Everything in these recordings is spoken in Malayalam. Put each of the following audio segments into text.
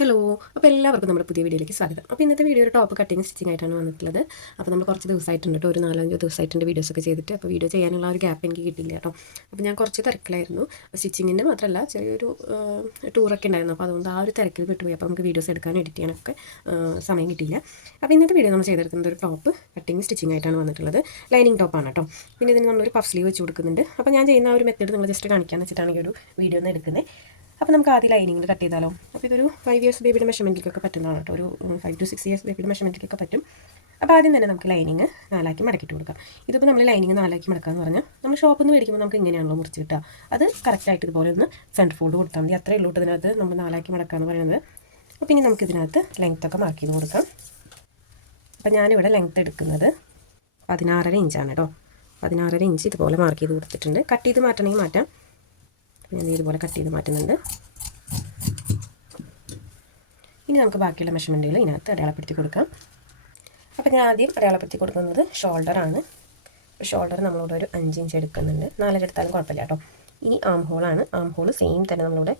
ഹലോ അപ്പോൾ എല്ലാവർക്കും നമ്മുടെ പുതിയ വീഡിയോയിലേക്ക് സ്വാഗതം. അപ്പോൾ ഇന്നത്തെ വീഡിയോ ഒരു ടോപ്പ് കട്ടിങ് സ്റ്റിച്ചിങ് ആയിട്ടാണ് വന്നിട്ടുള്ളത്. അപ്പോൾ നമ്മൾ കുറച്ച് ദിവസമായിട്ടുണ്ട് കേട്ടോ. ഒരു നാലഞ്ചോ ദിവസമായിട്ടുണ്ട് വീഡിയോസൊക്കെ ചെയ്തിട്ട്. അപ്പോൾ വീഡിയോ ചെയ്യാനുള്ള ഒരു ഗ്യാപ്പ് എനിക്ക് കിട്ടില്ല കേട്ടോ. അപ്പോൾ ഞാൻ കുറച്ച് തിരക്കിലായിരുന്നു. സ്റ്റിച്ചിങ്ങിന്റെ മാത്രമല്ല ചെറിയൊരു ടൂറൊക്കെ ഉണ്ടായിരുന്നു. അപ്പോൾ അതുകൊണ്ട് ആ ഒരു തിരക്കിൽ വിട്ടുപോയി അപ്പോൾ നമുക്ക് വീഡിയോസ് എടുക്കാനും എഡിറ്റ് ചെയ്യാനൊക്കെ സമയം കിട്ടിയില്ല. അപ്പോൾ ഇന്നത്തെ വീഡിയോ നമ്മൾ ചെയ്തെടുക്കുന്നത് ഒരു ടോപ്പ് കട്ടിങ് സ്റ്റിച്ചിങ് ആയിട്ടാണ് വന്നിട്ടുള്ളത്. ലൈനിങ് ടോപ്പാണ് കേട്ടോ. പിന്നെ ഇതിന് നമ്മളൊരു പഫ് സ്ലീവ് വെച്ച് കൊടുക്കുന്നുണ്ട്. അപ്പോൾ ഞാൻ ചെയ്യുന്ന ആ ഒരു മെത്തേഡ് നിങ്ങൾ ജസ്റ്റ് കാണിക്കാമെന്ന് വെച്ചിട്ടാണ് ഈ ഒരു വീഡിയോ ഒന്ന് എടുക്കുന്നത് അപ്പോൾ നമുക്ക് ആദ്യം ലൈനിങ്ങിൽ കട്ട് ചെയ്താലോ? അപ്പോൾ ഇതൊരു ഫൈവ് ഇയേഴ്സ് ബേബിയുടെ മെഷർമെന്റിലേക്കൊക്കെ പറ്റുന്നതാണ് കേട്ടോ. ഒരു ഫൈവ് ടു സിക്സ് ഇയേഴ്സ് ബേബിയുടെ മെഷർമെന്റിലേക്കൊക്കെ പറ്റും. അപ്പോൾ ആദ്യം തന്നെ നമുക്ക് ലൈനിങ് നാലാക്കി മടക്കിട്ട് കൊടുക്കാം. ഇതിപ്പോൾ നമ്മൾ ലൈനിങ് നാലാക്കി മടക്കാന്ന് പറഞ്ഞാൽ നമ്മൾ ഷോപ്പിൽ നിന്ന് മേടിക്കുമ്പോൾ നമുക്ക് ഇങ്ങനെയാണല്ലോ മുറിച്ച് കിട്ടുക. അത് കറക്റ്റായിട്ട് ഇതുപോലെ ഒന്ന് സെന്റർ ഫോൾഡ് കൊടുത്താൽ മതി. അത്രയേ ഉള്ളൂ ഇതിനകത്ത് നമ്മൾ നാലാക്കി മടക്കാന്ന് പറയുന്നത് അപ്പോൾ ഇനി നമുക്ക് ഇതിനകത്ത് ലെങ്ത് ഒക്കെ മാർക്ക് ചെയ്ത് കൊടുക്കാം. അപ്പോൾ ഞാനിവിടെ ലെങ്ത് എടുക്കുന്നത് പതിനാറര ഇഞ്ചാണ് കേട്ടോ. പതിനാറര ഇഞ്ച് ഇതുപോലെ മാർക്ക് ചെയ്ത് കൊടുത്തിട്ടുണ്ട്. കട്ട് ചെയ്ത് മാറ്റണമെങ്കിൽ മാറ്റാം. ഞാൻ ഇതുപോലെ കട്ട് ചെയ്ത് മാറ്റുന്നുണ്ട്. ഇനി നമുക്ക് ബാക്കിയുള്ള മെഷർമെന്റുകൾ ഇതിനകത്ത് അടയാളപ്പെടുത്തി കൊടുക്കാം. അപ്പോൾ ഞാൻ ആദ്യം അടയാളപ്പെടുത്തി കൊടുക്കുന്നത് ഷോൾഡറാണ് ഷോൾഡർ നമ്മളിവിടെ ഒരു അഞ്ച് ഇഞ്ച് എടുക്കുന്നുണ്ട്. നാലര എടുത്താലും കുഴപ്പമില്ല കേട്ടോ. ഇനി ആം ഹോളാണ് ആം ഹോൾ സെയിം തന്നെ നമ്മളിവിടെ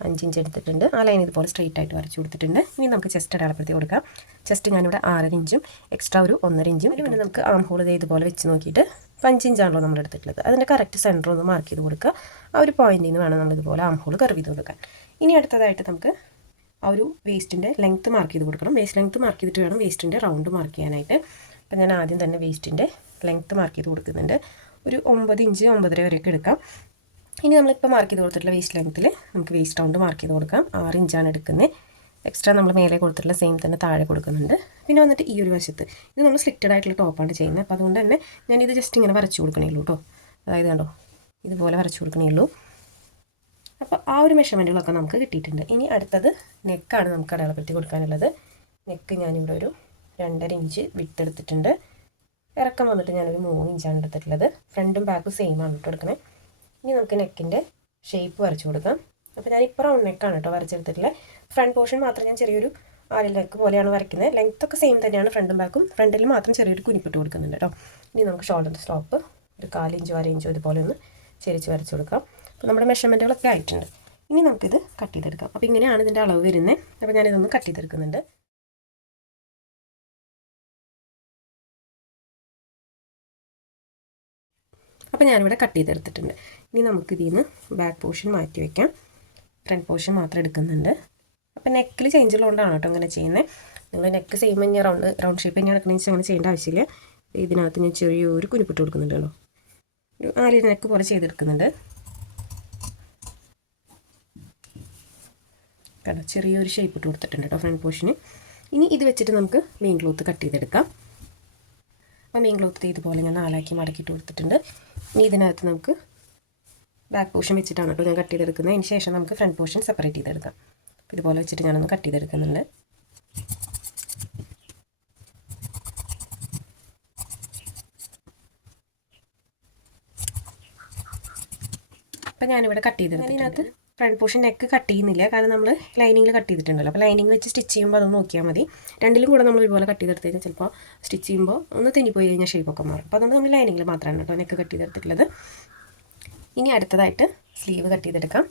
അഞ്ച് ഇഞ്ച് എടുത്തിട്ടുണ്ട്. ആ ലൈൻ ഇതുപോലെ സ്ട്രെയിറ്റ് ആയിട്ട് വരച്ച് കൊടുത്തിട്ടുണ്ട്. ഇനി നമുക്ക് ചെസ്റ്റ് അടയാളപ്പെടുത്തി കൊടുക്കാം. ചെസ്റ്റ് ഞാനിവിടെ ആറര ഇഞ്ചും എക്സ്ട്രാ ഒരു ഒന്നര ഇഞ്ചും പിന്നെ നമുക്ക് ആം ഹോൾ ഇതുപോലെ വെച്ച് നോക്കിയിട്ട് പഞ്ച് ഇഞ്ചാണല്ലോ നമ്മൾ എടുത്തിട്ടുള്ളത് അതിന്റെ കറക്റ്റ് സെന്റർ ഒന്ന് മാർക്ക് ചെയ്ത് കൊടുക്കുക. ആ ഒരു പോയിന്റിൽ നിന്ന് വേണം നമ്മൾ ഇതുപോലെ ആം ഹോൾ ചെയ്ത് കൊടുക്കാൻ. ഇനി അടുത്തതായിട്ട് നമുക്ക് ആ ഒരു വേസ്റ്റിന്റെ ലെങ്ത്ത് മാർക്ക് ചെയ്ത് കൊടുക്കണം. വേസ്റ്റ് ലെങ്ത്ത് മാർക്ക് ചെയ്തിട്ട് വേണം വേസ്റ്റിന്റെ റൗണ്ട് മാർക്ക് ചെയ്യാനായിട്ട്. അപ്പം ഞാൻ ആദ്യം തന്നെ വേസ്റ്റിന്റെ ലെങ്ത്ത് മാർക്ക് ചെയ്ത് കൊടുക്കുന്നുണ്ട്. ഒരു ഒമ്പത് ഇഞ്ച് ഒമ്പതര വരെയൊക്കെ എടുക്കാം. ഇനി നമ്മളിപ്പോൾ മാർക്ക് ചെയ്ത് കൊടുത്തിട്ടുള്ള വേസ്റ്റ് ലെങ്ത്തിൽ നമുക്ക് വേസ്റ്റ് റൗണ്ട് മാർക്ക് ചെയ്ത് കൊടുക്കാം. ആറ് ഇഞ്ചാണ് എടുക്കുന്നത് എക്സ്ട്രാ നമ്മൾ മേലെ കൊടുത്തിട്ടുള്ള സെയിം തന്നെ താഴെ കൊടുക്കുന്നുണ്ട്. പിന്നെ വന്നിട്ട് ഈ ഒരു വശത്ത്. ഇത് നമ്മൾ സ്ലിക്റ്റഡ് ആയിട്ടുള്ള ടോപ്പാണ് ചെയ്യുന്നത്. അപ്പോൾ അതുകൊണ്ട് തന്നെ ഞാനിത് ജസ്റ്റ് ഇങ്ങനെ വരച്ചു കൊടുക്കണേ ഉള്ളൂ കേട്ടോ അതായത് കണ്ടോ ഇതുപോലെ വരച്ചു കൊടുക്കണേ ഉള്ളൂ അപ്പോൾ ആ ഒരു മെഷർമെന്റുകളൊക്കെ നമുക്ക് കിട്ടിയിട്ടുണ്ട്. ഇനി അടുത്തത് നെക്കാണ് നമുക്ക് അടയാളപ്പെടുത്തി കൊടുക്കാനുള്ളത്. നെക്ക് ഞാനിവിടെ ഒരു രണ്ടര ഇഞ്ച് വിട്ടെടുത്തിട്ടുണ്ട് ഇറക്കം വന്നിട്ട് ഞാനൊരു മൂന്ന് ഇഞ്ചാണ് എടുത്തിട്ടുള്ളത്. ഫ്രണ്ടും ബാക്കും സെയിം ആണ് ഇട്ട് എടുക്കണേ ഇനി നമുക്ക് നെക്കിന്റെ ഷേപ്പ് വരച്ചു കൊടുക്കാം. അപ്പോൾ ഞാൻ ഇപ്പോൾ നെക്കാണ് കേട്ടോ വരച്ചെടുത്തിട്ടുള്ളത് ഫ്രണ്ട് പോർഷൻ മാത്രം ഞാൻ ചെറിയൊരു ആലിൽ നെക്ക് പോലെയാണ് വരയ്ക്കുന്നത്. ലെങ്ത് ഒക്കെ സെയിം തന്നെയാണ് ഫ്രണ്ടും ബാക്കും ഫ്രണ്ടിൽ മാത്രം ചെറിയൊരു കുനിപ്പിട്ട് കൊടുക്കുന്നുണ്ട് കേട്ടോ. ഇനി നമുക്ക് ഷോൾഡർ സ്റ്റോപ്പ് ഒരു കാലിഞ്ചോ അര ഇഞ്ചോ ഇതുപോലെ ഒന്ന് ചെരിച്ച് വരച്ച് കൊടുക്കാം. അപ്പോൾ നമ്മുടെ മെഷർമെന്റുകളൊക്കെ ആയിട്ടുണ്ട്. ഇനി നമുക്കിത് കട്ട് ചെയ്തെടുക്കാം. അപ്പോൾ ഇങ്ങനെയാണ് ഇതിന്റെ അളവ് വരുന്നത്. അപ്പോൾ ഞാനിതൊന്ന് കട്ട് ചെയ്തെടുക്കുന്നുണ്ട്. അപ്പോൾ ഞാനിവിടെ കട്ട് ചെയ്തെടുത്തിട്ടുണ്ട്. ഇനി നമുക്കിതിൽ നിന്ന് ബാക്ക് പോർഷൻ മാറ്റി വയ്ക്കാം ഫ്രണ്ട് പോർഷൻ മാത്രം എടുക്കുന്നുണ്ട്. അപ്പോൾ നെക്കിൽ ചേഞ്ച് ഉള്ളതുകൊണ്ടാണ് കേട്ടോ അങ്ങനെ ചെയ്യുന്നത്. നിങ്ങൾ നെക്ക് സെയിം തന്നെ റൗണ്ട് റൗണ്ട് ഷേപ്പ് തന്നെ എടുക്കണമെന്ന് വെച്ചാൽ അങ്ങനെ ചെയ്യേണ്ട ആവശ്യമില്ല. ഇതിനകത്ത് ഞാൻ ചെറിയൊരു കുനിപ്പിട്ട് കൊടുക്കുന്നുണ്ട് കേട്ടോ. ഒരു ആലിന് നെക്ക് പോലെ ചെയ്തെടുക്കുന്നുണ്ട്. കേട്ടോ ചെറിയൊരു ഷേപ്പ് ഇട്ട് കൊടുത്തിട്ടുണ്ട് കേട്ടോ ഫ്രണ്ട് പോർഷന് ഇനി ഇത് വെച്ചിട്ട് നമുക്ക് മെയിൻ ക്ലോത്ത് കട്ട് ചെയ്തെടുക്കാം. അപ്പോൾ മെയിൻ ക്ലോത്ത് ഇതുപോലെ ഞാൻ നാലാക്കി മടക്കിയിട്ട് കൊടുത്തിട്ടുണ്ട്. ഇനി ഇതിനകത്ത് നമുക്ക് ബാക്ക് പോർഷൻ വെച്ചിട്ടാണ് കേട്ടോ ഞാൻ കട്ട് ചെയ്തെടുക്കുന്നത്. അതിന് ശേഷം നമുക്ക് ഫ്രണ്ട് പോർഷൻ സെപ്പറേറ്റ് ചെയ്തെടുക്കാം. ഇതുപോലെ വെച്ചിട്ട് ഞാനൊന്ന് കട്ട് ചെയ്തെടുക്കുന്നുണ്ട്. അപ്പം ഞാനിവിടെ കട്ട് ചെയ്തത് ഇതിനകത്ത് ഫ്രണ്ട് പോർഷൻ നെക്ക് കട്ട് ചെയ്യുന്നില്ല. കാരണം നമ്മൾ ലൈനിങ്ങിൽ കട്ട് ചെയ്തിട്ടുണ്ടല്ലോ. അപ്പോൾ ലൈനിങ് വെച്ച് സ്റ്റിച്ച് ചെയ്യുമ്പോൾ അതൊന്ന് നോക്കിയാൽ മതി. രണ്ടിലും കൂടെ നമ്മൾ ഇതുപോലെ കട്ട് ചെയ്തെടുത്ത് കഴിഞ്ഞാൽ ചിലപ്പോൾ സ്റ്റിച്ച് ചെയ്യുമ്പോൾ ഒന്ന് തെന്നിപ്പോയി കഴിഞ്ഞാൽ ഷേപ്പൊക്കെ മാറും. അപ്പോൾ അതുകൊണ്ട് നമ്മൾ ലൈനിങ്ങിൽ മാത്രമാണ് കേട്ടോ നെക്ക് കട്ട് ചെയ്തെടുത്തിട്ടുള്ളത്. ഇനി അടുത്തതായിട്ട് സ്ലീവ് കട്ട് ചെയ്തെടുക്കാം.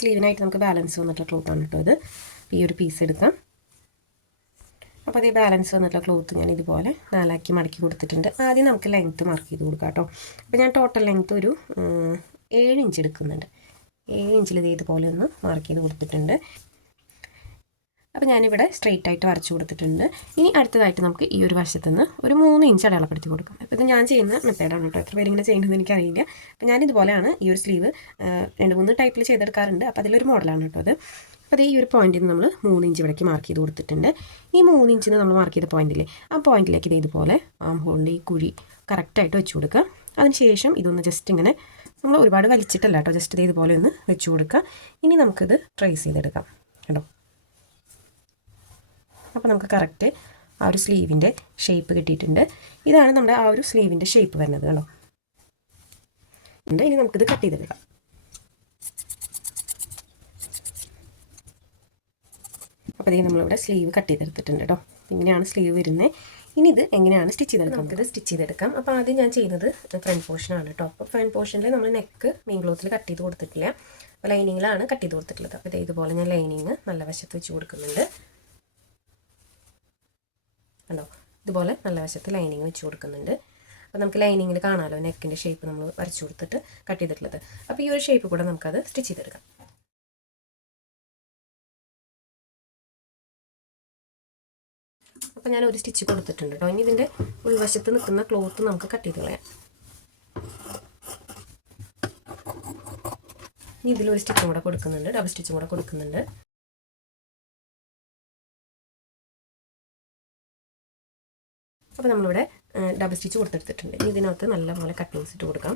സ്ലീവിനായിട്ട് നമുക്ക് ബാലൻസ് വന്നിട്ടുള്ള ക്ലോത്താണ് കേട്ടോ ഇത്. ഈ ഒരു പീസ് എടുക്കാം. അപ്പോൾ അതേ ബാലൻസ് വന്നിട്ടുള്ള ക്ലോത്ത് ഞാൻ ഇതുപോലെ നാലാക്കി മടക്കി കൊടുത്തിട്ടുണ്ട്. ആദ്യം നമുക്ക് ലെങ്ത്ത് മാർക്ക് ചെയ്ത് കൊടുക്കാം കേട്ടോ അപ്പോൾ ഞാൻ ടോട്ടൽ ലെങ്ത്ത് ഒരു ഏഴ് ഇഞ്ച് എടുക്കുന്നുണ്ട്. ഏഴ് ഇഞ്ചിൽ ഇത് ഇതുപോലെ ഒന്ന് മാർക്ക് ചെയ്ത് കൊടുത്തിട്ടുണ്ട്. അപ്പോൾ ഞാനിവിടെ സ്ട്രെയിറ്റ് ആയിട്ട് വരച്ചു കൊടുത്തിട്ടുണ്ട്. ഇനി അടുത്തതായിട്ട് നമുക്ക് ഈ ഒരു വശത്ത് നിന്ന് ഒരു മൂന്ന് ഇഞ്ച് അടയാളപ്പെടുത്തി കൊടുക്കാം. അപ്പോൾ ഇത് ഞാൻ ചെയ്യുന്ന മെത്തേഡാണ് കേട്ടോ എത്ര പേരിങ്ങനെ ചെയ്യുന്നത് എനിക്കറിയില്ല. അപ്പോൾ ഞാൻ ഇതുപോലെയാണ് ഈ ഒരു സ്ലീവ് രണ്ട് മൂന്ന് ടൈപ്പിൽ ചെയ്തെടുക്കാറുണ്ട്. അപ്പോൾ അതിലൊരു മോഡലാണ് കേട്ടോ അത്. അപ്പോൾ അത് ഈ ഒരു പോയിന്റിൽ നിന്ന് നമ്മൾ മൂന്ന് ഇഞ്ച് ഇവിടേക്ക് മാർക്ക് ചെയ്ത് കൊടുത്തിട്ടുണ്ട്. ഈ മൂന്ന് ഇഞ്ചിന് നമ്മൾ മാർക്ക് ചെയ്ത പോയിന്റില്ലേ ആ പോയിന്റിലേക്ക് ഇത് ഇതുപോലെ ആം ഹോളിന്റെ ഈ കുഴി കറക്റ്റായിട്ട് വെച്ച് കൊടുക്കുക. അതിനുശേഷം ഇതൊന്ന് ജസ്റ്റ് ഇങ്ങനെ നമ്മൾ ഒരുപാട് വലിച്ചിട്ടല്ല കേട്ടോ ജസ്റ്റ് ഇത് ഇതുപോലെ ഒന്ന് വെച്ച് കൊടുക്കുക. ഇനി നമുക്കിത് ട്രേസ് ചെയ്തെടുക്കാം. കേട്ടോ അപ്പോൾ നമുക്ക് കറക്റ്റ് ആ ഒരു സ്ലീവിന്റെ ഷേപ്പ് കിട്ടിയിട്ടുണ്ട്. ഇതാണ് നമ്മുടെ ആ ഒരു സ്ലീവിന്റെ ഷേപ്പ് വരുന്നത് കേട്ടോ. ഇനി നമുക്കിത് കട്ട് ചെയ്തെടുക്കാം. അപ്പോൾ ഇതേ നമ്മളിവിടെ സ്ലീവ് കട്ട് ചെയ്തെടുത്തിട്ടുണ്ട് കേട്ടോ. ഇങ്ങനെയാണ് സ്ലീവ് വരുന്നത് ഇനി ഇത് എങ്ങനെയാണ് സ്റ്റിച്ച് ചെയ്തെടുക്കാം? നമുക്കിത് സ്റ്റിച്ച് ചെയ്തെടുക്കാം. അപ്പോൾ ആദ്യം ഞാൻ ചെയ്യുന്നത് ഫ്രണ്ട് പോർഷനാണ് കേട്ടോ. അപ്പോൾ ഫ്രണ്ട് പോർഷനിൽ നമ്മൾ നെക്ക് മെയിൻ ക്ലോത്തിൽ കട്ട് ചെയ്ത് കൊടുത്തിട്ടില്ല. അപ്പോൾ ലൈനിങ്ങിലാണ് കട്ട് ചെയ്ത് കൊടുത്തിട്ടുള്ളത്. അപ്പോൾ ഇതേ ഇതുപോലെ ഞാൻ ലൈനിങ് നല്ല വശത്ത് വെച്ച് കൊടുക്കുന്നുണ്ട്. കണ്ടോ? ഇതുപോലെ നല്ല വശത്ത് ലൈനിങ് വെച്ച് കൊടുക്കുന്നുണ്ട്. അപ്പോൾ നമുക്ക് ലൈനിങ്ങിൽ കാണാമല്ലോ നെക്കിന്റെ ഷേപ്പ് നമ്മൾ വരച്ചു കൊടുത്തിട്ട് കട്ട് ചെയ്തിട്ടുള്ളത്. അപ്പോൾ ഈ ഒരു ഷേപ്പ് കൂടെ നമുക്കത് സ്റ്റിച്ച് ചെയ്തെടുക്കാം. അപ്പോൾ ഞാൻ ഒരു സ്റ്റിച്ച് കൊടുത്തിട്ടുണ്ട് കേട്ടോ ഇനി ഇതിന്റെ ഉൾവശത്ത് നിൽക്കുന്ന ക്ലോത്ത് നമുക്ക് കട്ട് ചെയ്ത് കളയാം. ഇനി ഇതിലൊരു സ്റ്റിച്ചും കൂടെ കൊടുക്കുന്നുണ്ട്. ഡബിൾ സ്റ്റിച്ചും കൂടെ കൊടുക്കുന്നുണ്ട്. അപ്പോൾ നമ്മളിവിടെ ഡബിൾ സ്റ്റിച്ച് കൊടുത്തെടുത്തിട്ടുണ്ട്. ഇനി ഇതിനകത്ത് നല്ലപോലെ കട്ടിങ്സ് ഇട്ട് കൊടുക്കാം.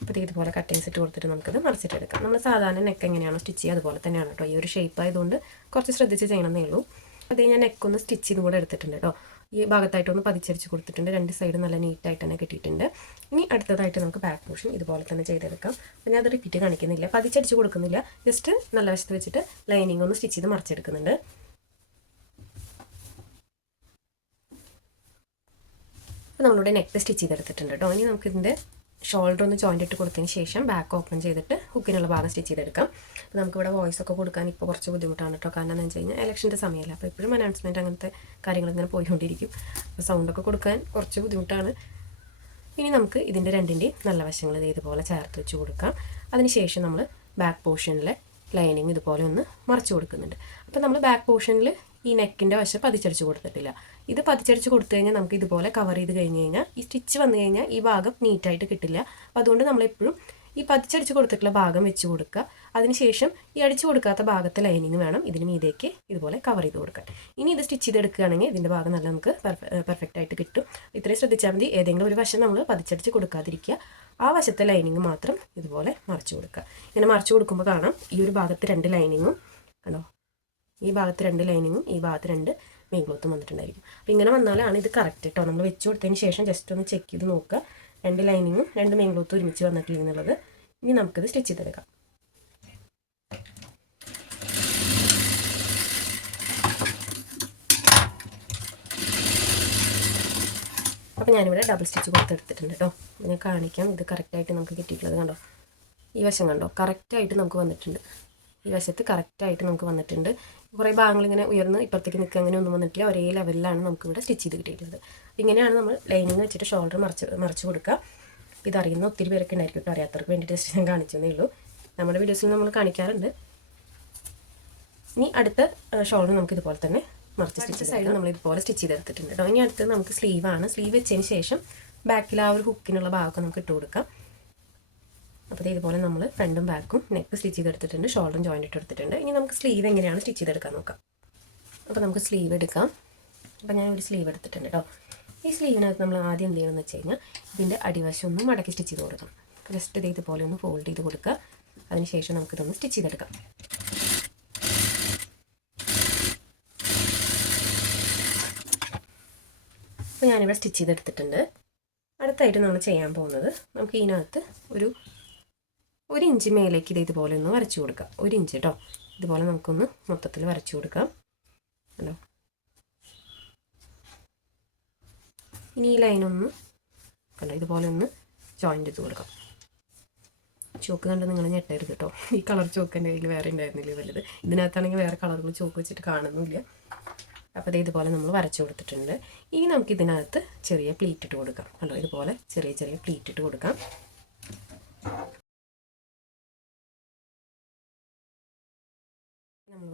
അപ്പോൾ ഇതുപോലെ കട്ടിങ്സ് ഇട്ട് കൊടുത്തിട്ട് നമുക്കത് മറിച്ചിട്ടെടുക്കാം. നമ്മൾ സാധാരണ നെക്ക് എങ്ങനെയാണോ സ്റ്റിച്ച് ചെയ്യുക അതുപോലെ തന്നെയാണ് കേട്ടോ ഈ ഒരു ഷേപ്പ് ആയതുകൊണ്ട് കുറച്ച് ശ്രദ്ധിച്ച് ചെയ്യണമെന്നേ ഉള്ളൂ. അതേ ഞാൻ നെക്കൊന്ന് സ്റ്റിച്ച് ചെയ്തും കൂടെ എടുത്തിട്ടുണ്ട് കേട്ടോ ഈ ഭാഗത്തായിട്ടൊന്ന് പതിച്ചരിച്ച് കൊടുത്തിട്ടുണ്ട്. രണ്ട് സൈഡ് നല്ല നീറ്റായിട്ട് തന്നെ കിട്ടിയിട്ടുണ്ട്. ഇനി അടുത്തതായിട്ട് നമുക്ക് ബാക്ക് പോർഷൻ ഇതുപോലെ തന്നെ ചെയ്തെടുക്കാം. അപ്പോൾ ഞാനത് റിപ്പീറ്റ് കാണിക്കുന്നില്ല. പതിച്ചടിച്ച് കൊടുക്കുന്നില്ല. ജസ്റ്റ് നല്ല വശത്ത് വെച്ചിട്ട് ലൈനിങ് ഒന്ന് സ്റ്റിച്ച് ചെയ്ത് മറിച്ചെടുക്കുന്നുണ്ട്. അപ്പോൾ നമ്മളിവിടെ നെക്ക് സ്റ്റിച്ച് ചെയ്തെടുത്തിട്ടുണ്ട് കേട്ടോ ഇനി നമുക്കിതിന്റെ ഷോൾഡർ ഒന്ന് ജോയിന്റ് ഇട്ട് കൊടുത്തതിന് ശേഷം ബാക്ക് ഓപ്പൺ ചെയ്തിട്ട് ഹുക്കിനുള്ള ഭാഗം സ്റ്റിച്ച് ചെയ്തെടുക്കാം. അപ്പോൾ നമുക്കിവിടെ വോയിസ് ഒക്കെ കൊടുക്കാൻ ഇപ്പോൾ കുറച്ച് ബുദ്ധിമുട്ടാണ് കേട്ടോ കാരണം എന്താണെന്ന് വെച്ച് കഴിഞ്ഞാൽ ഇലക്ഷന്റെ സമയമല്ല അപ്പോൾ ഇപ്പോഴും അനൗൺസ്മെന്റ് അങ്ങനത്തെ കാര്യങ്ങൾ ഇങ്ങനെ പോയിക്കൊണ്ടിരിക്കും. അപ്പോൾ സൗണ്ടൊക്കെ കൊടുക്കാൻ കുറച്ച് ബുദ്ധിമുട്ടാണ്. ഇനി നമുക്ക് ഇതിന്റെ രണ്ടിന്റെയും നല്ല വശങ്ങൾ ഇതുപോലെ ചേർത്ത് വെച്ച് കൊടുക്കാം. അതിനുശേഷം നമ്മൾ ബാക്ക് പോർഷനിലെ ലൈനിങ് ഇതുപോലെ ഒന്ന് മറച്ചു കൊടുക്കുന്നുണ്ട്. അപ്പോൾ നമ്മൾ ബാക്ക് പോർഷനിൽ ഈ നെക്കിന്റെ വശം പതിച്ചടിച്ച് കൊടുത്തിട്ടില്ല. ഇത് പതിച്ചടിച്ച് കൊടുത്തു കഴിഞ്ഞാൽ നമുക്ക് ഇതുപോലെ കവർ ചെയ്ത് കഴിഞ്ഞ് കഴിഞ്ഞാൽ ഈ സ്റ്റിച്ച് വന്നു കഴിഞ്ഞാൽ ഈ ഭാഗം നീറ്റായിട്ട് കിട്ടില്ല. അപ്പോൾ അതുകൊണ്ട് നമ്മളെപ്പോഴും ഈ പതിച്ചടിച്ച് കൊടുത്തിട്ടുള്ള ഭാഗം വെച്ച് കൊടുക്കുക. അതിനുശേഷം ഈ അടിച്ചു കൊടുക്കാത്ത ഭാഗത്തെ ലൈനിങ് വേണം ഇതിന് മീതേക്ക് ഇതുപോലെ കവർ ചെയ്ത് കൊടുക്കാൻ. ഇനി ഇത് സ്റ്റിച്ച് ചെയ്തെടുക്കുകയാണെങ്കിൽ ഇതിന്റെ ഭാഗം നല്ല നമുക്ക് പെർഫെക്റ്റ് ആയിട്ട് കിട്ടും. ഇത്രയും ശ്രദ്ധിച്ചാൽ മതി. ഏതെങ്കിലും ഒരു വശം നമ്മൾ പതിച്ചടിച്ച് കൊടുക്കാതിരിക്കുക. ആ വശത്തെ ലൈനിങ് മാത്രം ഇതുപോലെ മറച്ചു കൊടുക്കുക. ഇങ്ങനെ മറച്ചു കൊടുക്കുമ്പോൾ കാണാം ഈ ഒരു ഭാഗത്ത് രണ്ട് ലൈനിങ്ങും കണ്ടോ? ഈ ഭാഗത്ത് രണ്ട് ലൈനിങ്ങും ഈ ഭാഗത്ത് രണ്ട് മെയിൻ ക്ലോത്ത് വന്നിട്ടുണ്ടായിരിക്കും. അപ്പോൾ ഇങ്ങനെ വന്നാലാണ് ഇത് കറക്റ്റ് കേട്ടോ നമ്മൾ വെച്ച് കൊടുത്തതിന് ശേഷം ജസ്റ്റ് ഒന്ന് ചെക്ക് ചെയ്ത് നോക്കുക. രണ്ട് ലൈനിങ്ങും രണ്ട് മെയിൻ ക്ലോത്തും ഒരുമിച്ച് വന്നിട്ടില്ല എന്നുള്ളത് ഇനി നമുക്കിത് സ്റ്റിച്ച് ചെയ്തെടുക്കാം. അപ്പോൾ ഞാനിവിടെ ഡബിൾ സ്റ്റിച്ച് കൊടുത്തെടുത്തിട്ടുണ്ട് കേട്ടോ ഞാൻ കാണിക്കാം. ഇത് കറക്റ്റായിട്ട് നമുക്ക് കിട്ടിയിട്ടുള്ളത് കണ്ടോ? ഈ വശം കണ്ടോ? കറക്റ്റായിട്ട് നമുക്ക് വന്നിട്ടുണ്ട്. ഈ വശത്ത് കറക്റ്റായിട്ട് നമുക്ക് വന്നിട്ടുണ്ട്. കുറേ ഭാഗങ്ങൾ ഇങ്ങനെ ഉയർന്ന് ഇപ്പുറത്തേക്ക് നിൽക്കുക അങ്ങനെ ഒന്നും വന്നിട്ടില്ല. ഒരേ ലെവലിലാണ് നമുക്ക് ഇവിടെ സ്റ്റിച്ച് ചെയ്ത് കിട്ടിയിട്ടുള്ളത്. ഇങ്ങനെയാണ് നമ്മൾ ലൈനിങ് വെച്ചിട്ട് ഷോൾഡർ മറിച്ച് മറിച്ച് കൊടുക്കുക. ഇതറിയുന്ന ഒത്തിരി പേരൊക്കെ ഉണ്ടായിരിക്കും കേട്ടോ അറിയാത്തവർക്ക് വേണ്ടി ജസ്റ്റ് ഞാൻ കാണിച്ചതേ ഉള്ളൂ. നമ്മുടെ വീഡിയോസിൽ നമ്മൾ കാണിക്കാറുണ്ട്. ഇനി അടുത്ത ഷോൾഡർ നമുക്ക് ഇതുപോലെ തന്നെ മറിച്ച് സ്റ്റിച്ച് സൈഡിൽ നമ്മൾ ഇതുപോലെ സ്റ്റിച്ച് ചെയ്ത് ചെയ്തെടുത്തിട്ടുണ്ട് കേട്ടോ. ഇനി അടുത്ത് നമുക്ക് സ്ലീവാണ് സ്ലീവ് വെച്ചതിന് ശേഷം ബാക്കിൽ ആ ഒരു ഹുക്കിനുള്ള ഭാഗമൊക്കെ നമുക്ക് ഇട്ട് കൊടുക്കാം അപ്പോൾ ഇതുപോലെ നമ്മൾ ഫ്രണ്ടും ബാക്കും നെക്ക് സ്റ്റിച്ച് ചെയ്തെടുത്തിട്ടുണ്ട് ഷോൾഡറും ജോയിന്റ് ഇട്ട് എടുത്തിട്ടുണ്ട് ഇനി നമുക്ക് സ്ലീവ് എങ്ങനെയാണ് സ്റ്റിച്ച് ചെയ്തെടുക്കാൻ നോക്കാം. അപ്പോൾ നമുക്ക് സ്ലീവ് എടുക്കാം. അപ്പോൾ ഞാൻ ഒരു സ്ലീവ് എടുത്തിട്ടുണ്ട് കേട്ടോ ഈ സ്ലീവിനകത്ത് നമ്മൾ ആദ്യം എന്ത് ചെയ്യണമെന്ന് വെച്ച് കഴിഞ്ഞാൽ ഇതിന്റെ അടിവശം ഒന്ന് മടക്കി സ്റ്റിച്ച് ചെയ്ത് കൊടുക്കാം ജസ്റ്റ് ഇത് ഇതുപോലെ ഒന്ന് ഫോൾഡ് ചെയ്ത് കൊടുക്കുക. അതിനുശേഷം നമുക്കിതൊന്ന് സ്റ്റിച്ച് ചെയ്തെടുക്കാം. അപ്പോൾ ഞാനിവിടെ സ്റ്റിച്ച് ചെയ്തെടുത്തിട്ടുണ്ട്. അടുത്തായിട്ട് നമ്മൾ ചെയ്യാൻ പോകുന്നത് നമുക്ക് ഇതിനകത്ത് ഒരു ഒരു ഇഞ്ച് മേലേക്ക് ഇത് ഇതുപോലെ ഒന്ന് വരച്ചു കൊടുക്കാം. ഒരു ഇഞ്ച് കേട്ടോ ഇതുപോലെ നമുക്കൊന്ന് മൊത്തത്തിൽ വരച്ചു കൊടുക്കാം. ഹലോ ഇനി ഈ ലൈനൊന്ന് കണ്ടോ? ഇതുപോലെ ഒന്ന് ജോയിന്റ് ചെയ്ത് കൊടുക്കാം. ചോക്ക് കണ്ട്? നിങ്ങൾ ഞെട്ടരുത് കേട്ടോ ഈ കളർ ചോക്ക് എന്റെ കയ്യിൽ വേറെ ഉണ്ടായിരുന്നില്ല വലുത്? ഇതിനകത്താണെങ്കിൽ വേറെ കളറുകൾ ചോക്ക് വെച്ചിട്ട് കാണുന്നില്ല അപ്പോൾ അത് ഇതുപോലെ നമ്മൾ വരച്ചു കൊടുത്തിട്ടുണ്ട്. ഇനി നമുക്ക് ഇതിനകത്ത് ചെറിയ പ്ലീറ്റ് ഇട്ട് കൊടുക്കാം. കണ്ടോ? ഇതുപോലെ ചെറിയ ചെറിയ പ്ലീറ്റ് ഇട്ട് കൊടുക്കാം.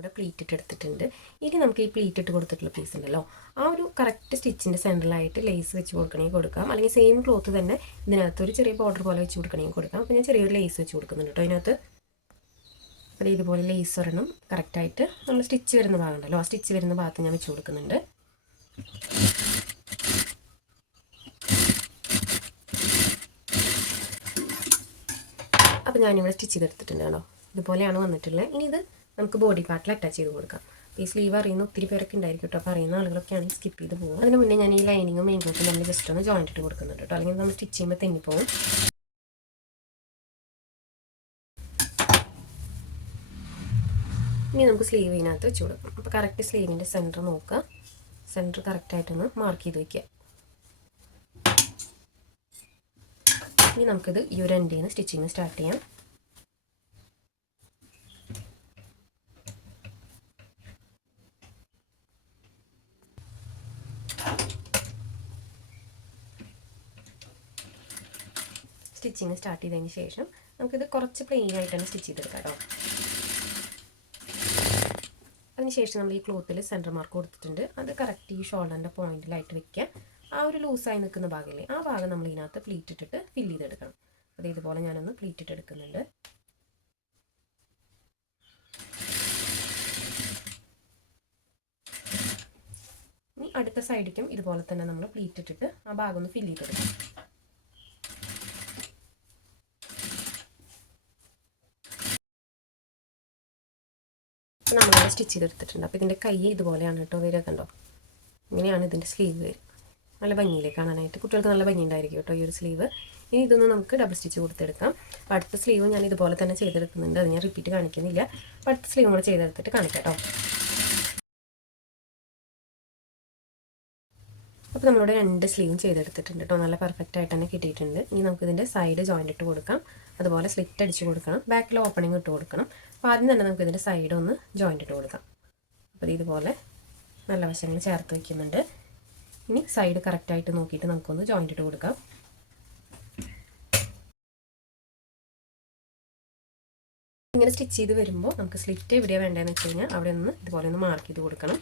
നമ്മളിവിടെ പ്ലീറ്റ് ഇട്ട് എടുത്തിട്ടുണ്ട്. ഇനി നമുക്ക് ഈ പ്ലീറ്റ് ഇട്ട് കൊടുത്തിട്ടുള്ള പീസ് ഉണ്ടല്ലോ. ആ ഒരു കറക്റ്റ് സ്റ്റിച്ചിന്റെ സെന്ററിലായിട്ട് ലേസ് വെച്ച് കൊടുക്കണമെങ്കിൽ കൊടുക്കാം. അല്ലെങ്കിൽ സെയിം ക്ലോത്ത് തന്നെ ഇതിനകത്ത് ഒരു ചെറിയ ബോർഡർ പോലെ വെച്ച് കൊടുക്കണമെങ്കിൽ കൊടുക്കാം. അപ്പോൾ ഞാൻ ചെറിയൊരു ലേസ് വെച്ച് കൊടുക്കുന്നുണ്ട് കേട്ടോ അതിനകത്ത് അപ്പോൾ ഇതുപോലെ ലേസ് ഒരെണ്ണം കറക്റ്റായിട്ട് നമ്മൾ സ്റ്റിച്ച് വരുന്ന ഭാഗമുണ്ടല്ലോ ആ സ്റ്റിച്ച് വരുന്ന ഭാഗത്ത് ഞാൻ വെച്ച് കൊടുക്കുന്നുണ്ട്. അപ്പോൾ ഞാനിവിടെ സ്റ്റിച്ച് ചെയ്തെടുത്തിട്ടുണ്ട് കേട്ടോ. ഇതുപോലെയാണ് വന്നിട്ടുള്ളത്. ഇനി ഇത് നമുക്ക് ബോഡി പാർട്ടിൽ അറ്റാച്ച് ചെയ്ത് കൊടുക്കാം. ഈ സ്ലീവ് അറിയുന്ന ഒത്തിരി പേരൊക്കെ ഉണ്ടായിരിക്കും കേട്ടോ അപ്പോൾ അറിയുന്ന ആളുകളൊക്കെയാണ് സ്കിപ്പ് ചെയ്ത് പോകും അതിന് മുന്നേ ഞാൻ ഈ ലൈനിങ്ങും മെയിൻ ക്ലോത്തും നമ്മൾ ജസ്റ്റ് ഒന്ന് ജോയിന്റ് ഇട്ട് കൊടുക്കുന്നുണ്ട് കേട്ടോ അല്ലെങ്കിൽ നമ്മൾ സ്റ്റിച്ച് ചെയ്യുമ്പോൾ തെങ്ങിപ്പോവും ഇനി നമുക്ക് സ്ലീവിനകത്ത് വെച്ച് കൊടുക്കാം. അപ്പോൾ കറക്റ്റ് സ്ലീവിന്റെ സെന്റർ നോക്കുക. സെന്റർ കറക്റ്റായിട്ടൊന്ന് മാർക്ക് ചെയ്ത് വയ്ക്കുക ഇനി നമുക്കിത് ഈ ഒരു എൻഡിൽ നിന്ന് സ്റ്റിച്ചിങ് സ്റ്റാർട്ട് ചെയ്യാം. സ്റ്റിച്ചിങ് സ്റ്റാർട്ട് ചെയ്തതിന് ശേഷം നമുക്കിത് കുറച്ച് പ്ലെയിൻ ആയിട്ട് തന്നെ സ്റ്റിച്ച് ചെയ്തെടുക്കാം കേട്ടോ അതിനുശേഷം നമ്മൾ ഈ ക്ലോത്തിൽ സെന്റർ മാർക്ക് കൊടുത്തിട്ടുണ്ട്. അത് കറക്റ്റ് ഈ ഷോൾഡറിന്റെ പോയിന്റിലായിട്ട് വെക്കുക. ആ ഒരു ലൂസായി നിൽക്കുന്ന ഭാഗമില്ലേ ആ ഭാഗം നമ്മൾ ഇതിനകത്ത് പ്ലീറ്റ് ഇട്ടിട്ട് ഫില്ല് ചെയ്തെടുക്കണം. അത് ഇതുപോലെ ഞാനൊന്ന് പ്ലീറ്റ് ഇട്ട് എടുക്കുന്നുണ്ട്. ഇനി അടുത്ത സൈഡിക്കും ഇതുപോലെ തന്നെ നമ്മൾ പ്ലീറ്റ് ഇട്ടിട്ട് ആ ഭാഗം ഒന്ന് ഫില്ല് ചെയ്തെടുക്കണം നമ്മളിവിടെ സ്റ്റിച്ച് ചെയ്തെടുത്തിട്ടുണ്ട് അപ്പോൾ ഇതിന്റെ കൈ ഇതുപോലെയാണ് കേട്ടോ വരിക കണ്ടോ? ഇങ്ങനെയാണ് ഇതിന്റെ സ്ലീവ് വരിക. നല്ല ഭംഗിയിലേക്ക് കാണാനായിട്ട് കുട്ടികൾക്ക് നല്ല ഭംഗി ഉണ്ടായിരിക്കും കേട്ടോ ഈ ഒരു സ്ലീവ്. ഇനി ഇതൊന്ന് നമുക്ക് ഡബിൾ സ്റ്റിച്ച് കൊടുത്തെടുക്കാം. അപ്പോൾ അടുത്ത സ്ലീവ് ഞാൻ ഇതുപോലെ തന്നെ ചെയ്തെടുക്കുന്നുണ്ട്. അത് ഞാൻ റിപ്പീറ്റ് കാണിക്കുന്നില്ല. അപ്പോൾ അടുത്ത സ്ലീവ് കൂടെ ചെയ്തെടുത്തിട്ട് കാണിക്കാം കേട്ടോ. അപ്പോൾ നമ്മളിവിടെ രണ്ട് സ്ലീവും ചെയ്തെടുത്തിട്ടുണ്ട് കേട്ടോ. നല്ല പെർഫെക്റ്റ് ആയിട്ട് തന്നെ കിട്ടിയിട്ടുണ്ട്. ഇനി നമുക്ക് ഇതിന്റെ സൈഡ് ജോയിന്റ് ഇട്ട് കൊടുക്കാം. അതുപോലെ സ്ലിറ്റ് അടിച്ച് കൊടുക്കണം. ബാക്കിൽ ഓപ്പണിംഗ് ഇട്ട് കൊടുക്കണം. അപ്പോൾ ആദ്യം തന്നെ നമുക്ക് ഇതിന്റെ സൈഡ് ഒന്ന് ജോയിന്റ് ഇട്ട് കൊടുക്കാം. അപ്പോൾ ഇതുപോലെ നല്ല വശങ്ങൾ ചേർത്ത് വയ്ക്കുന്നുണ്ട് ഇനി സൈഡ് കറക്റ്റായിട്ട് നോക്കിയിട്ട് നമുക്കൊന്ന് ജോയിന്റ് ഇട്ട് കൊടുക്കാം. ഇങ്ങനെ സ്റ്റിച്ച് ചെയ്ത് വരുമ്പോൾ നമുക്ക് സ്ലിറ്റ് എവിടെയാണ് വേണ്ടതെന്ന് വെച്ച് കഴിഞ്ഞാൽ അവിടെ ഒന്ന് ഇതുപോലെ ഒന്ന് മാർക്ക് ചെയ്ത് കൊടുക്കണം.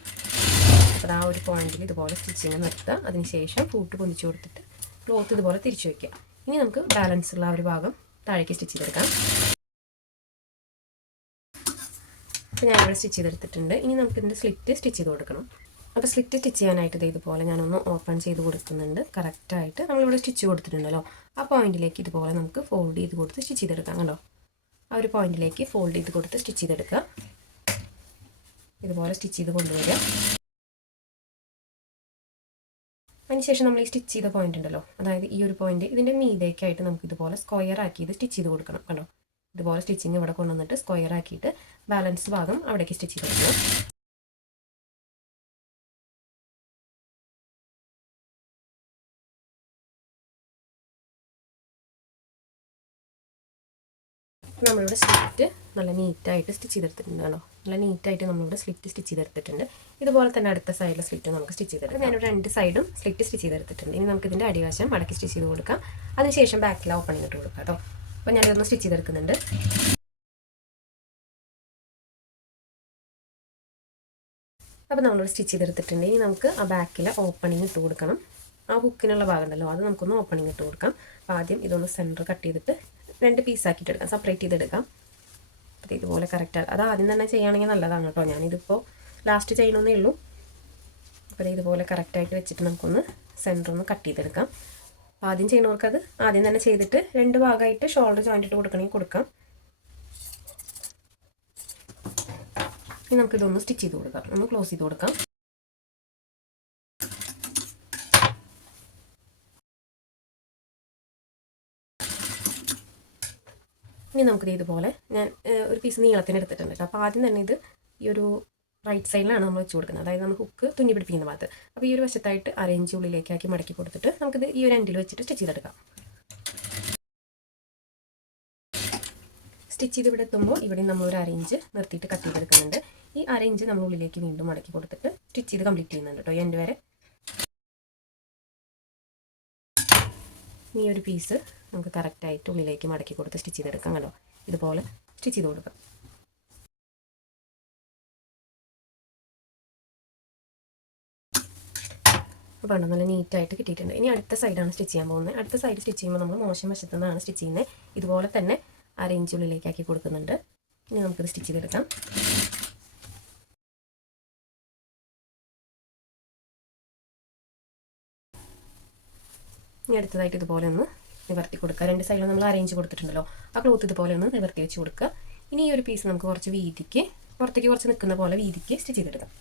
അപ്പോൾ ആ ഒരു പോയിന്റിൽ ഇതുപോലെ സ്റ്റിച്ചിങ് നിർത്തുക അതിനുശേഷം ഫൂട്ട് പൊന്നിച്ച് കൊടുത്തിട്ട് ക്ലോത്ത് ഇതുപോലെ തിരിച്ചു വയ്ക്കുക ഇനി നമുക്ക് ബാലൻസ് ഉള്ള ആ ഒരു ഭാഗം താഴേക്ക് സ്റ്റിച്ച് ചെയ്തെടുക്കാം. അപ്പോൾ ഞാനിവിടെ സ്റ്റിച്ച് ചെയ്തെടുത്തിട്ടുണ്ട്. ഇനി നമുക്ക് ഇതിന്റെ സ്ലിറ്റ് സ്റ്റിച്ച് ചെയ്ത് കൊടുക്കണം. അപ്പോൾ സ്ലിറ്റ് സ്റ്റിച്ച് ചെയ്യാനായിട്ട് ഇത് ഇതുപോലെ ഞാനൊന്ന് ഓപ്പൺ ചെയ്ത് കൊടുക്കുന്നുണ്ട്. കറക്റ്റായിട്ട് നമ്മളിവിടെ സ്റ്റിച്ച് കൊടുത്തിട്ടുണ്ടല്ലോ. ആ പോയിന്റിലേക്ക് ഇതുപോലെ നമുക്ക് ഫോൾഡ് ചെയ്ത് കൊടുത്ത് സ്റ്റിച്ച് ചെയ്തെടുക്കാം കണ്ടോ? ആ ഒരു പോയിന്റിലേക്ക് ഫോൾഡ് ചെയ്ത് കൊടുത്ത് സ്റ്റിച്ച് ചെയ്തെടുക്കുക. ഇതുപോലെ സ്റ്റിച്ച് ചെയ്ത് കൊണ്ടുവരിക. അതിനുശേഷം നമ്മൾ ഈ സ്റ്റിച്ച് ചെയ്ത പോയിന്റ് ഉണ്ടല്ലോ. അതായത് ഈ ഒരു പോയിന്റ് ഇതിന്റെ മീതേക്കായിട്ട് നമുക്ക് ഇതുപോലെ സ്ക്വയർ ആക്കി ഇത് സ്റ്റിച്ച് ചെയ്ത് കൊടുക്കണം കണ്ടോ? ഇതുപോലെ സ്റ്റിച്ചിങ് ഇവിടെ കൊണ്ടുവന്നിട്ട് സ്ക്വയർ ആക്കിയിട്ട് ബാലൻസ് ഭാഗം അവിടേക്ക് സ്റ്റിച്ച് ചെയ്ത് കൊടുക്കുക. നമ്മളിവിടെ സ്ലിറ്റ് നല്ല നീറ്റായിട്ട് സ്റ്റിച്ച് ചെയ്തെടുത്തിട്ടുണ്ട് കേട്ടോ. നല്ല നീറ്റായിട്ട് നമ്മളിവിടെ സ്ലിറ്റ് സ്റ്റിച്ച് ചെയ്തെടുത്തിട്ടുണ്ട്. ഇതുപോലെ തന്നെ അടുത്ത സൈഡിലെ സ്ലിറ്റ് നമുക്ക് സ്റ്റിച്ച് ചെയ്തെടുക്കാം. ഞാനിവിടെ രണ്ട് സൈഡും സ്ലിറ്റ് സ്റ്റിച്ച് ചെയ്തെടുത്തിട്ടുണ്ട്. ഇനി നമുക്ക് ഇതിന്റെ അടിവശം മടക്കി സ്റ്റിച്ച് ചെയ്ത് കൊടുക്കാം. അതിനുശേഷം ബാക്കിൽ ഓപ്പണിംഗ് ഇട്ട് കൊടുക്കാം കേട്ടോ. അപ്പോൾ ഞാനിതൊന്ന് സ്റ്റിച്ച് ചെയ്തെടുക്കുന്നുണ്ട്. അപ്പോൾ നമ്മളിവിടെ സ്റ്റിച്ച് ചെയ്തെടുത്തിട്ടുണ്ട്. ഇനി നമുക്ക് ആ ബാക്കിൽ ഓപ്പണിംഗ് ഇട്ട് കൊടുക്കണം. ആ ഹുക്കിനുള്ള ഭാഗം ഉണ്ടല്ലോ അത് നമുക്കൊന്ന് ഓപ്പണിംഗ് ഇട്ട് കൊടുക്കാം. ആദ്യം ഇതൊന്ന് സെന്റർ കട്ട് ചെയ്തിട്ട് രണ്ട് പീസ് പീസാക്കിയിട്ട് എടുക്കാം. സെപ്പറേറ്റ് ചെയ്തെടുക്കാം. അപ്പോൾ ഇതുപോലെ കറക്റ്റ് അത് ആദ്യം തന്നെ ചെയ്യുകയാണെങ്കിൽ നല്ലതാണ് കേട്ടോ. ഞാനിതിപ്പോൾ ലാസ്റ്റ് ചെയ്യണമെന്നേ ഉള്ളൂ. അപ്പോൾ ഇതുപോലെ കറക്റ്റായിട്ട് വെച്ചിട്ട് നമുക്കൊന്ന് സെന്റർ ഒന്ന് കട്ട് ചെയ്തെടുക്കാം. ആദ്യം ചെയ്യണവർക്ക് അത് ആദ്യം തന്നെ ചെയ്തിട്ട് രണ്ട് ഭാഗമായിട്ട് ഷോൾഡർ ജോയിന്റ് ഇട്ട് കൊടുക്കണമെങ്കിൽ കൊടുക്കാം. ഇനി നമുക്കിതൊന്ന് സ്റ്റിച്ച് ചെയ്ത് കൊടുക്കാം. ഒന്ന് ക്ലോസ് ചെയ്ത് കൊടുക്കാം. ഇനി നമുക്കിത് ഇതുപോലെ ഞാൻ ഒരു പീസ് നീളത്തിന് എടുത്തിട്ടുണ്ട് കേട്ടോ. അപ്പോൾ ആദ്യം തന്നെ ഇത് ഈ ഒരു റൈറ്റ് സൈഡിലാണ് നമ്മൾ വെച്ച് കൊടുക്കുന്നത്. അതായത് നമ്മൾ ഹുക്ക് തുന്നി പിടിപ്പിക്കുന്ന ഭാഗത്ത്. അപ്പോൾ ഈ ഒരു വശത്തായിട്ട് അരയിഞ്ച് ഉള്ളിലേക്കാക്കി മടക്കി കൊടുത്തിട്ട് നമുക്കിത് ഈ ഒരു എൻഡിൽ വെച്ചിട്ട് സ്റ്റിച്ച് ചെയ്തെടുക്കാം. സ്റ്റിച്ച് ചെയ്ത് ഇവിടെ എത്തുമ്പോൾ ഇവിടെ നമ്മൾ ഒരു അരയിഞ്ച് നിർത്തിയിട്ട് കട്ട് ചെയ്തെടുക്കുന്നുണ്ട്. ഈ അരയിഞ്ച് നമ്മൾ ഉള്ളിലേക്ക് വീണ്ടും മടക്കി കൊടുത്തിട്ട് സ്റ്റിച്ച് ചെയ്ത് കംപ്ലീറ്റ് ചെയ്യുന്നുണ്ട് കേട്ടോ എന്റെ വരെ. ഈ ഒരു പീസ് നമുക്ക് കറക്റ്റായിട്ട് ഉള്ളിലേക്ക് മടക്കി കൊടുത്ത് സ്റ്റിച്ച് ചെയ്തെടുക്കാം കേട്ടോ ഇതുപോലെ സ്റ്റിച്ച് ചെയ്ത് കൊടുക്കാം. കണ്ടോ നല്ല നീറ്റായിട്ട് കിട്ടിയിട്ടുണ്ട്. ഇനി അടുത്ത സൈഡാണ് സ്റ്റിച്ച് ചെയ്യാൻ പോകുന്നത്. അടുത്ത സൈഡ് സ്റ്റിച്ച് ചെയ്യുമ്പോൾ നമ്മൾ മോശം വശത്തു നിന്നാണ് സ്റ്റിച്ച് ചെയ്യുന്നത്. ഇതുപോലെ തന്നെ അര ഇഞ്ച് ഉള്ളിലേക്കാക്കി കൊടുക്കുന്നുണ്ട്. ഇനി നമുക്കിത് സ്റ്റിച്ച് ചെയ്തെടുക്കാം. ഇനി അടുത്തതായിട്ട് ഇതുപോലെ ഒന്ന് നിവർത്തി കൊടുക്കുക. രണ്ട് സൈഡിലും നമ്മൾ അറേഞ്ച് കൊടുത്തിട്ടുണ്ടല്ലോ. ആ ക്ലോത്ത് ഇതുപോലെ ഒന്ന് നിവർത്തി വെച്ച് കൊടുക്കുക. ഇനി ഈ ഒരു പീസ് നമുക്ക് കുറച്ച് വീതിക്ക് പുറത്തേക്ക് കുറച്ച് നിൽക്കുന്ന പോലെ വീതിക്ക് സ്റ്റിച്ച് ചെയ്തെടുക്കാം.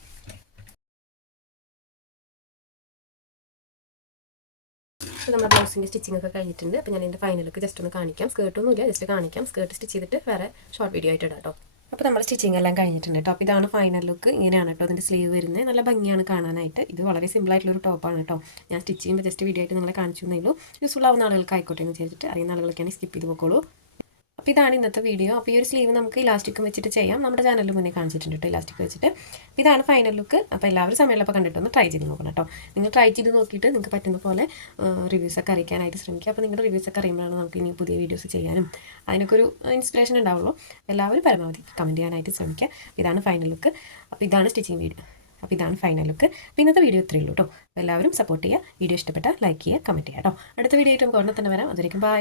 അപ്പോൾ നമ്മുടെ ബ്ലൗസിന്റെ സ്റ്റിച്ചിങ് ഒക്കെ കഴിഞ്ഞിട്ടുണ്ട്. അപ്പോൾ ഞാൻ എന്റെ ഫൈനലൊക്കെ ജസ്റ്റ് ഒന്ന് കാണിക്കാം. സ്കേർട്ടൊന്നുമില്ല ജസ്റ്റ് കാണിക്കാം. സ്കേർട്ട് സ്റ്റിച്ച് ചെയ്തിട്ട് വേറെ ഷോർട്ട് വീഡിയോ ആയിട്ട് ഇടാം കേട്ടോ. അപ്പോൾ നമ്മുടെ സ്റ്റിച്ചിങ് എല്ലാം കഴിഞ്ഞിട്ടുണ്ട് കേട്ടോ. അപ്പോൾ ഇതാണ് ഫൈനൽ ലുക്ക് ഇങ്ങനെയാണ് കേട്ടോ അതിന്റെ സ്ലീവ് വരുന്നത്. നല്ല ഭംഗിയാണ് കാണാനായിട്ട്. ഇത് വളരെ ഒരു ടോപ്പാണ് കേട്ടോ. ഞാൻ സ്റ്റിച്ച് ചെയ്യുമ്പോൾ ജസ്റ്റ് വീഡിയോ ആയിട്ട് നിങ്ങളെ കാണിച്ചു തന്നേ ഉള്ളൂ. യൂസ്ഫുൾ ആവുന്ന ആളുകൾക്ക് ആയിക്കോട്ടെ എന്ന് ചെയ്തിട്ട് അറിയുന്ന ആളുകളൊക്കെയാണ് സ്കിപ്പ് ചെയ്ത് പോക്കോളൂ അപ്പോൾ ഇതാണ് ഇന്നത്തെ വീഡിയോ അപ്പോൾ ഈ ഒരു സ്ലീവ് നമുക്ക് ഇലാസ്റ്റിക്കും വെച്ചിട്ട് ചെയ്യാം. നമ്മുടെ ചാനലിൽ മുന്നേ കാണിച്ചിട്ടുണ്ട് കേട്ടോ ഇലാസ്റ്റിക് വെച്ചിട്ട്. അപ്പോൾ ഇതാണ് ഫൈനൽ ലുക്ക് അപ്പോൾ എല്ലാവരും സമയമുള്ളപ്പോൾ കണ്ടിട്ടൊന്ന് ട്രൈ ചെയ്ത് നോക്കണം കേട്ടോ നിങ്ങൾ ട്രൈ ചെയ്ത് നോക്കിയിട്ട് നിങ്ങൾക്ക് പറ്റുന്ന പോലെ റിവ്യൂസ് ഒക്കെ അറിയിക്കാനായിട്ട് ശ്രമിക്കുക. അപ്പോൾ നിങ്ങളുടെ റിവ്യൂസ് ഒക്കെ അറിയുമ്പോഴാണ് നമുക്ക് ഇനി പുതിയ വീഡിയോസ് ചെയ്യാനും അതിനൊക്കെ ഒരു ഇൻസ്പിറേഷൻ ഉണ്ടാവുള്ളൂ. എല്ലാവരും പരമാവധി കമന്റ് ചെയ്യാനായിട്ട് ശ്രമിക്കുക. ഇതാണ് ഫൈനൽ ലുക്ക് അപ്പോൾ ഇതാണ് സ്റ്റിച്ചിങ് വീഡിയോ അപ്പോൾ ഇതാണ് ഫൈനൽ ലുക്ക് അപ്പോൾ ഇന്നത്തെ വീഡിയോ ഇത്രയേ ഉള്ളൂ കേട്ടോ എല്ലാവരും സപ്പോർട്ട് ചെയ്യുക. വീഡിയോ ഇഷ്ടപ്പെട്ടാൽ ലൈക്ക് ചെയ്യുക കമന്റ് ചെയ്യുക കേട്ടോ അടുത്ത വീഡിയോ ആയിട്ട് നമുക്ക് ഉടനെ തന്നെ വരാം. അതിലേക്കും ബൈ